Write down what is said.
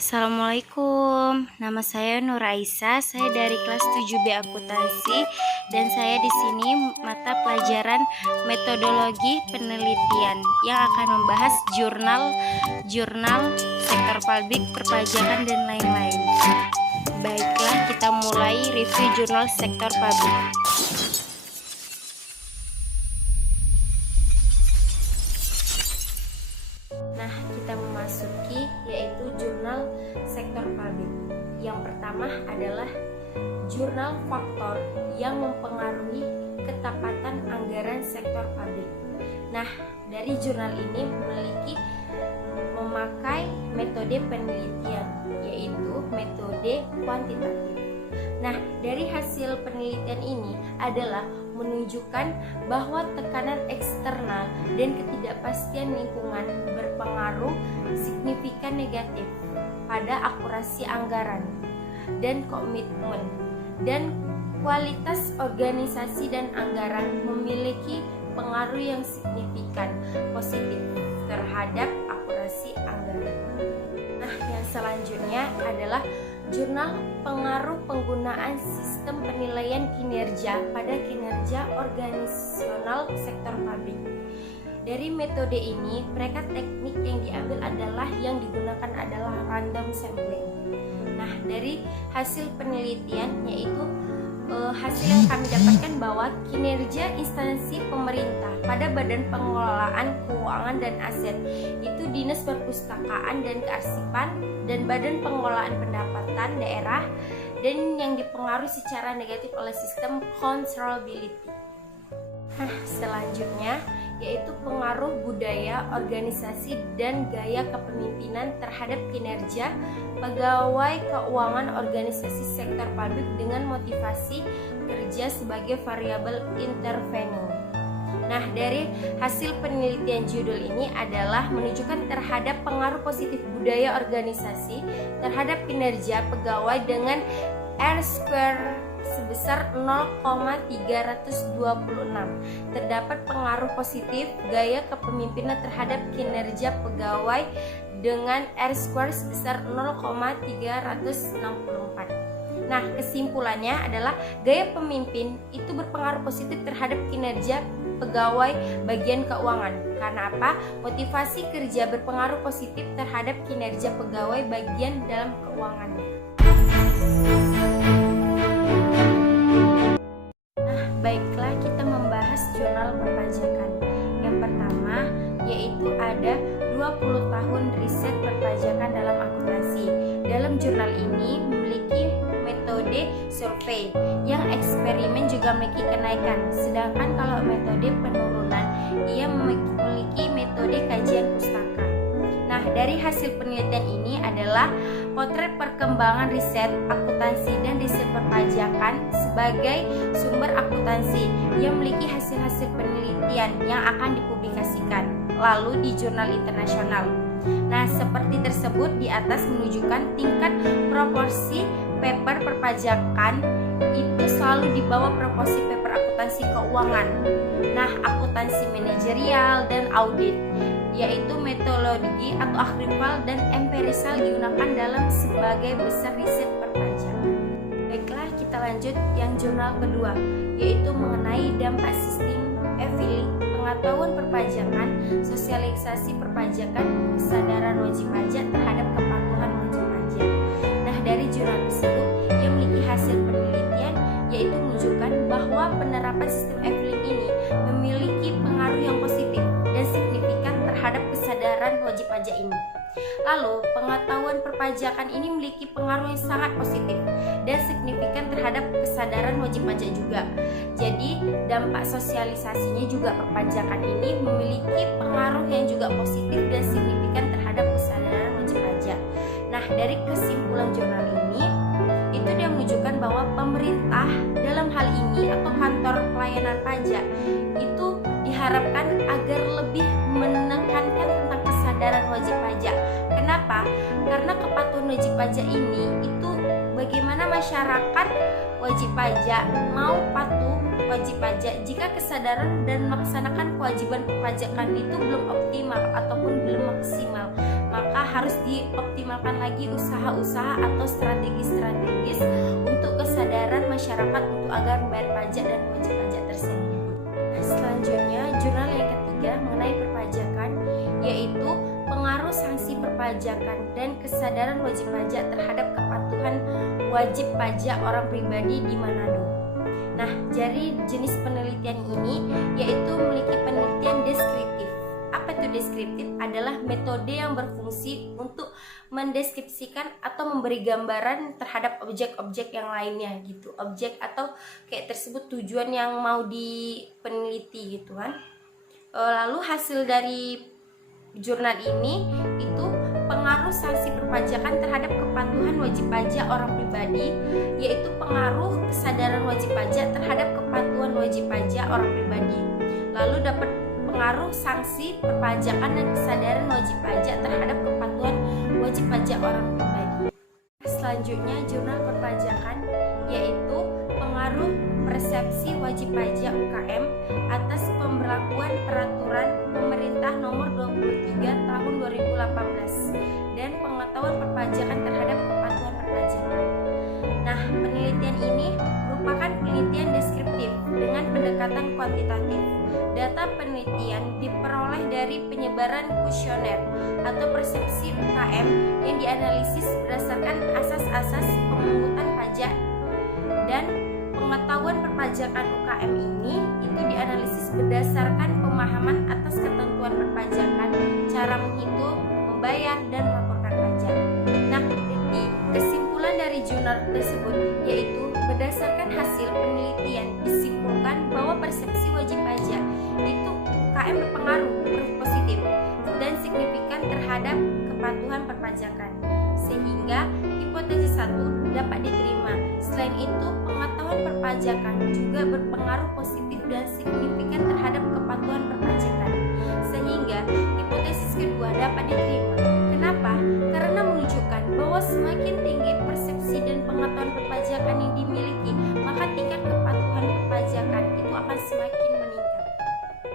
Assalamualaikum, nama saya Nur Aisyah, saya dari kelas 7B Akuntansi dan saya di sini mata pelajaran metodologi penelitian yang akan membahas jurnal sektor publik, perpajakan dan lain-lain. Baiklah, kita mulai review jurnal sektor publik. Nah, kita memasuki yaitu jurnal sektor publik. Yang pertama adalah jurnal faktor yang mempengaruhi ketepatan anggaran sektor publik. Nah, dari jurnal ini memakai metode penelitian, yaitu metode kuantitatif. Nah, dari hasil penelitian ini adalah menunjukkan bahwa tekanan eksternal dan ketidakpastian lingkungan berpengaruh signifikan negatif pada akurasi anggaran dan komitmen, dan kualitas organisasi dan anggaran memiliki pengaruh yang signifikan positif terhadap akurasi anggaran. Nah, yang selanjutnya adalah jurnal pengaruh penggunaan sistem penilaian kinerja pada kinerja organisasional sektor publik. Dari metode ini, mereka teknik yang diambil yang digunakan adalah random sampling. Nah, dari hasil penelitian yaitu hasil yang kami dapatkan bahwa kinerja instansi pemerintah pada badan pengelolaan keuangan dan aset itu Dinas Perpustakaan dan Kearsipan dan Badan Pengelolaan Pendapatan Daerah, dan yang dipengaruhi secara negatif oleh sistem controllability. Nah, selanjutnya yaitu pengaruh budaya, organisasi, dan gaya kepemimpinan terhadap kinerja pegawai keuangan organisasi sektor publik dengan motivasi kerja sebagai variabel intervening. Nah, dari hasil penelitian judul ini adalah menunjukkan terhadap pengaruh positif budaya organisasi terhadap kinerja pegawai dengan R-square sebesar 0,326. Terdapat pengaruh positif gaya kepemimpinan terhadap kinerja pegawai dengan R-square sebesar 0,364. Nah, kesimpulannya adalah gaya pemimpin itu berpengaruh positif terhadap kinerja pegawai bagian keuangan. Karena apa? Motivasi kerja berpengaruh positif terhadap kinerja pegawai bagian dalam keuangannya. Nah, baiklah, kita membahas jurnal perpajakan. Yang pertama yaitu ada 20 tahun riset perpajakan dalam akuntansi. Dalam jurnal ini memiliki metode survei yang eksperimen juga memiliki kenaikan, sedangkan kalau metode penurunan ia memiliki metode kajian pustaka. Nah, dari hasil penelitian ini adalah potret perkembangan riset akuntansi dan riset perpajakan sebagai sumber akuntansi yang memiliki hasil-hasil penelitian yang akan dipublikasikan lalu di jurnal internasional. Nah, seperti tersebut di atas menunjukkan tingkat proporsi paper perpajakan itu selalu di bawah proporsi paper akuntansi keuangan. Nah, akuntansi manajerial dan audit yaitu metodologi atau akrival dan empirisal digunakan dalam sebagai besar riset perpajakan. Baiklah, kita lanjut yang jurnal kedua yaitu mengenai dampak sistem e-filing, pengetahuan perpajakan, sosialisasi perpajakan, kesadaran wajib pajak terhadap kepatuhan wajib pajak. Nah, dari jurnal tersebut yang memiliki hasil penelitian yaitu menunjukkan bahwa penerapan sistem e-filing ini memiliki pengaruh yang positif dan signifikan terhadap kesadaran wajib pajak ini. Lalu, pengetahuan perpajakan ini memiliki pengaruh yang sangat positif dan signifikan terhadap kesadaran wajib pajak juga. Jadi, dampak sosialisasinya juga perpajakan ini memiliki pengaruh yang juga positif dan signifikan terhadap kesadaran wajib pajak. Nah, dari kesimpulan jurnal ini, itu dia menunjukkan bahwa pemerintah dalam hal ini atau kantor pelayanan pajak itu diharapkan agar lebih menekankan tentang kesadaran wajib pajak. Kenapa? Karena kepatuhan wajib pajak ini itu bagaimana masyarakat wajib pajak mau patuh wajib pajak jika kesadaran dan melaksanakan kewajiban perpajakan itu belum optimal ataupun belum maksimal, maka harus dioptimalkan lagi usaha-usaha atau strategi-strategis untuk kesadaran masyarakat untuk agar membayar pajak dan wajib pajak tersebut. Selanjutnya, jurnal yang ketiga mengenai perpajakan, yaitu pengaruh sanksi perpajakan dan kesadaran wajib pajak terhadap kepatuhan wajib pajak orang pribadi di Manado. Nah, dari jenis penelitian ini yaitu memiliki penelitian deskriptif. Apa itu deskriptif? Adalah metode yang berfungsi untuk mendeskripsikan atau memberi gambaran terhadap objek-objek yang lainnya gitu. Objek atau kayak tersebut tujuan yang mau dipeneliti gitu kan. Lalu hasil dari jurnal ini itu pengaruh sanksi perpajakan terhadap kepatuhan wajib pajak orang pribadi, yaitu pengaruh kesadaran wajib pajak terhadap kepatuhan wajib pajak orang pribadi. Lalu dapat pengaruh sanksi perpajakan dan kesadaran wajib pajak terhadap kepatuhan wajib pajak orang pribadi. Selanjutnya, jurnal perpajakan, yaitu pengaruh persepsi wajib pajak UKM atas pemberlakuan peraturan pemerintah nomor 23 tahun 2018 dan pengetahuan perpajakan terhadap kepatuhan perpajakan. Nah, penelitian ini merupakan penelitian deskriptif dengan pendekatan kuantitatif. Data penelitian diperoleh dari penyebaran kuesioner atau persepsi UKM yang dianalisis berdasarkan asas-asas pemungutan pajak, dan pengetahuan perpajakan UKM ini itu dianalisis berdasarkan pemahaman atas ketentuan perpajakan, cara menghitung, membayar, dan melaporkan pajak. Nah, kesimpulan dari jurnal tersebut yaitu berdasarkan hasil penelitian disimpulkan bahwa persepsi wajib pajak itu UKM berpengaruh positif dan signifikan terhadap kepatuhan perpajakan, sehingga hipotesis 1 dapat diterima. Selain itu, pengetahuan perpajakan juga berpengaruh positif dan signifikan terhadap kepatuhan perpajakan, sehingga hipotesis kedua dapat diterima. Kenapa? Karena menunjukkan bahwa semakin tinggi persepsi dan pengetahuan perpajakan yang dimiliki, maka tingkat kepatuhan perpajakan itu akan semakin